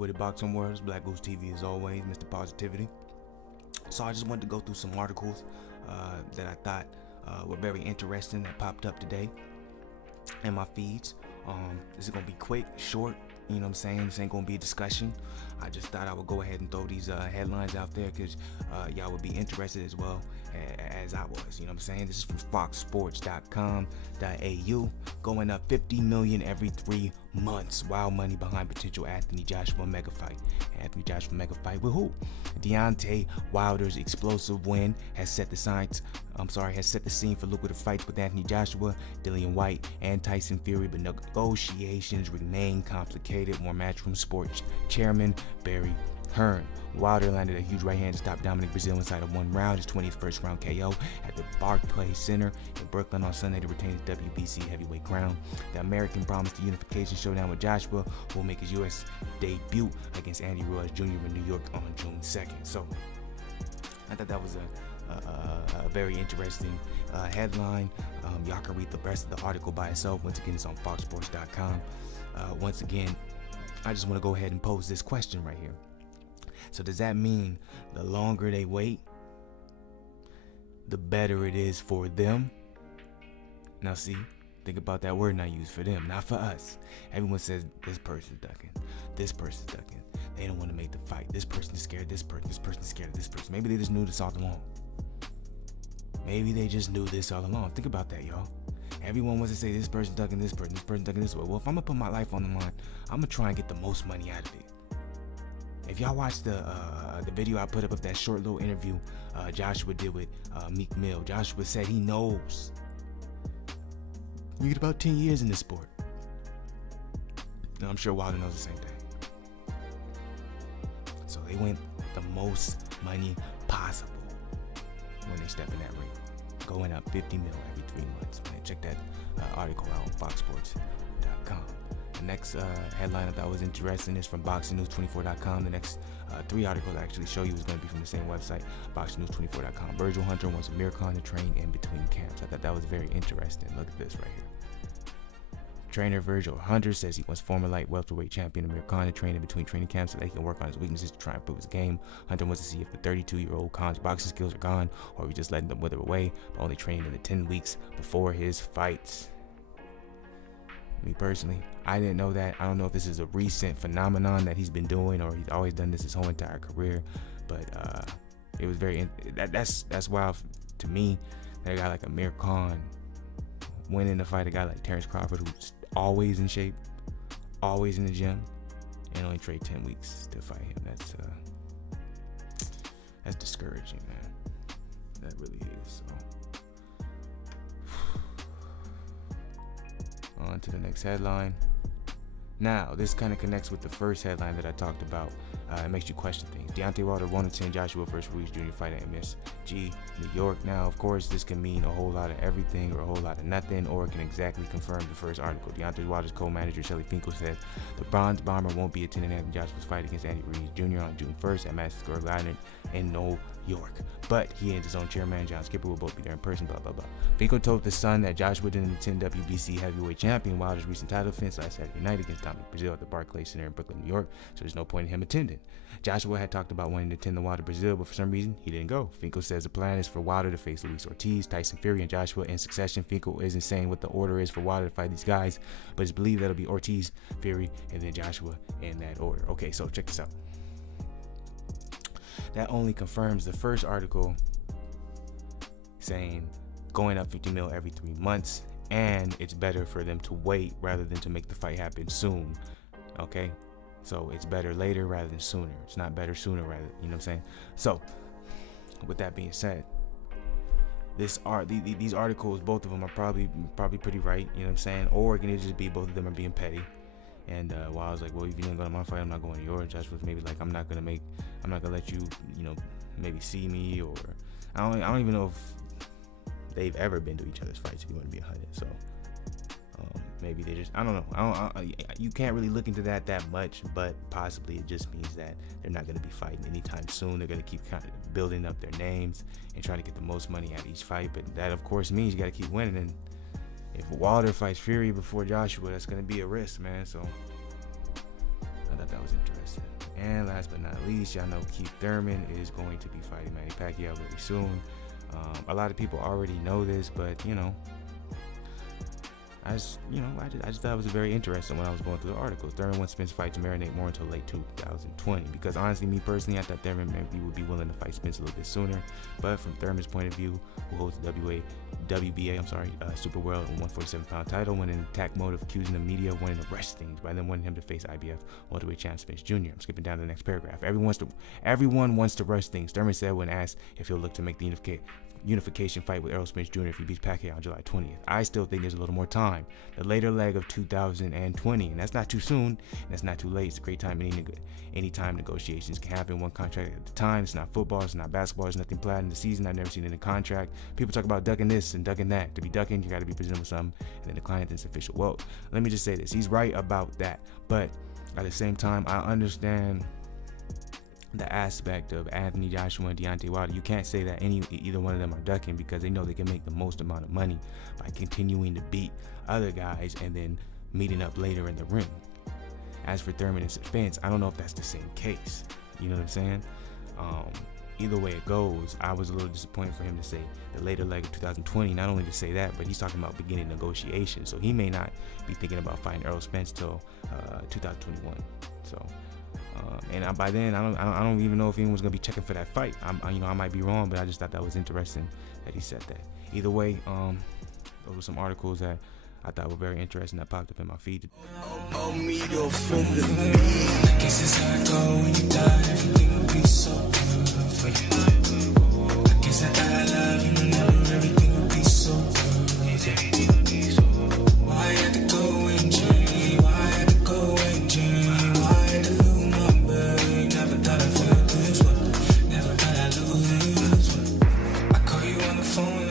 with it, Boxing Worlds, BlakGooseTV as always, Mr. Positivity. So I just wanted to go through some articles that I thought were very interesting that popped up today in my feeds. This is gonna be quick, short. You know what I'm saying? This ain't gonna be a discussion. I just thought I would go ahead and throw these headlines out there because y'all would be interested as well as I was. You know what I'm saying? This is from foxsports.com.au. Going up 50 million every 3 months. Wild money behind potential Anthony Joshua mega fight. Anthony Joshua mega fight with who? Deontay Wilder's explosive win has set the scene for lucrative fights with Anthony Joshua, Dillian White, and Tyson Fury, but negotiations remain complicated. More Matchroom Sports chairman Barry Hearn. Wilder landed a huge right hand to stop Dominic Breazeale inside of 1 round, his 20th first round KO at the Barclays Center in Brooklyn on Sunday to retain his WBC heavyweight crown. The American promised a unification showdown with Joshua, who will make his U.S. debut against Andy Ruiz Jr. in New York on June 2nd. So I thought that was a very interesting headline. Y'all can read the rest of the article by itself. Once again, it's on foxsports.com. Once again, I just want to go ahead and pose this question right here. So does that mean the longer they wait, the better it is for them? Now see, think about that word I use, for them, not for us. Everyone says this person's ducking, this person's ducking. They don't want to make the fight. This person is scared of this person is scared of this person. Maybe they just knew this all along. Maybe they just knew this all along. Think about that, y'all. Everyone wants to say this person ducking this person ducking this way. Well, if I'm gonna put my life on the line, I'm gonna try and get the most money out of it. If y'all watched the video I put up of that short little interview Joshua did with Meek Mill, Joshua said he knows you get about 10 years in this sport. Now, I'm sure Wilder knows the same thing. So they went the most money possible when they step in that ring, going up 50 mil every 3 months. Man, check that article out on foxsports.com. The next headline I thought was interesting is from boxingnews24.com. The next 3 articles I actually show you is going to be from the same website, boxingnews24.com. Virgil Hunter wants Amir Khan to train in between camps. I thought that was very interesting. Look at this right here. Trainer Virgil Hunter says he wants former light welterweight champion Amir Khan to train in between training camps so that he can work on his weaknesses to try and improve his game. Hunter wants to see if the 32-year-old Khan's boxing skills are gone or if he's just letting them wither away by only training in the 10 weeks before his fights. Me personally, I didn't know that. I don't know if this is a recent phenomenon that he's been doing or he's always done this his whole entire career, but it was very that's wild to me that a guy like Amir Khan winning to fight a guy like Terrence Crawford, who's always in shape, always in the gym, and only trade 10 weeks to fight him. That's discouraging, man. That really is. So on to the next headline. Now, this kind of connects with the first headline that I talked about. It makes you question things. Deontay Wilder won't attend Joshua vs. Ruiz Jr. fight at MSG New York. Now, of course, this can mean a whole lot of everything or a whole lot of nothing, or it can exactly confirm the first article. Deontay Wilder's co-manager Shelly Finkel said the Bronze Bomber won't be attending Anthony Joshua's fight against Andy Ruiz Jr. on June 1st at Madison Square Garden in New York. But he and his own chairman, John Skipper, will both be there in person, blah, blah, blah. Finkel told The Sun that Joshua didn't attend WBC heavyweight champion Wilder's recent title defense last Saturday night against Dominic Breazeale at the Barclays Center in Brooklyn, New York, so there's no point in him attending. Joshua had talked about wanting to attend the Wilder Breazeale, but for some reason, he didn't go. Finkel says the plan is for Wilder to face Luis Ortiz, Tyson Fury, and Joshua in succession. Finkel isn't saying what the order is for Wilder to fight these guys, but it's believed that'll be Ortiz, Fury, and then Joshua in that order. Okay, so check this out. That only confirms the first article saying going up 50 mil every 3 months, and it's better for them to wait rather than to make the fight happen soon. Okay, so it's better later rather than sooner. It's not better sooner rather, you know what I'm saying? So with that being said, these articles, both of them are probably pretty right, you know what I'm saying? Or it can just be both of them are being petty. And while I was like, well, if you didn't go to my fight, I'm not going to yours. Josh was maybe like, I'm not gonna let you, maybe see me, or I don't even know if they've ever been to each other's fights, if you want to be 100. So maybe they just, I don't know. You can't really look into that much, but possibly it just means that they're not going to be fighting anytime soon. They're going to keep kind of building up their names and trying to get the most money out of each fight. But that, of course, means you got to keep winning. And if Wilder fights Fury before Joshua, that's going to be a risk, man. So I thought that that was interesting. And last but not least, y'all know Keith Thurman is going to be fighting Manny Pacquiao very soon. A lot of people already know this, but you know, I just thought it was very interesting when I was going through the article. Thurman wants Spence fight to marinate more until late 2020, because honestly, me personally, I thought Thurman maybe would be willing to fight Spence a little bit sooner. But from Thurman's point of view, who holds the WBA Super World and 147-pound title, went in attack mode of accusing the media of wanting to rush things by then wanting him to face IBF welterweight champ Spence Jr. I'm skipping down to the next paragraph. Everyone wants to rush things, Thurman said when asked if he'll look to make the unification fight with Errol Spence Jr. if he beats Pacquiao on July 20th. I still think there's a little more time. The later leg of 2020, and that's not too soon, and that's not too late. It's a great time. Any time negotiations can happen, one contract at a time. It's not football, it's not basketball, it's nothing planned in the season. I've never seen it in a contract. People talk about ducking this and ducking that. To be ducking, you got to be presented with something, and then decline it, then it's official. Well, let me just say this. He's right about that, but at the same time, I understand the aspect of Anthony Joshua and Deontay Wilder. You can't say that either one of them are ducking, because they know they can make the most amount of money by continuing to beat other guys and then meeting up later in the ring. As for Thurman and Spence, I don't know if that's the same case. You know what I'm saying? Either way it goes, I was a little disappointed for him to say the later leg of 2020. Not only to say that, but he's talking about beginning negotiations. So he may not be thinking about fighting Errol Spence till 2021. So. And by then, I don't even know if anyone's gonna be checking for that fight. I might be wrong, but I just thought that was interesting that he said that. Either way, those were some articles that I thought were very interesting that popped up in my feed. Phone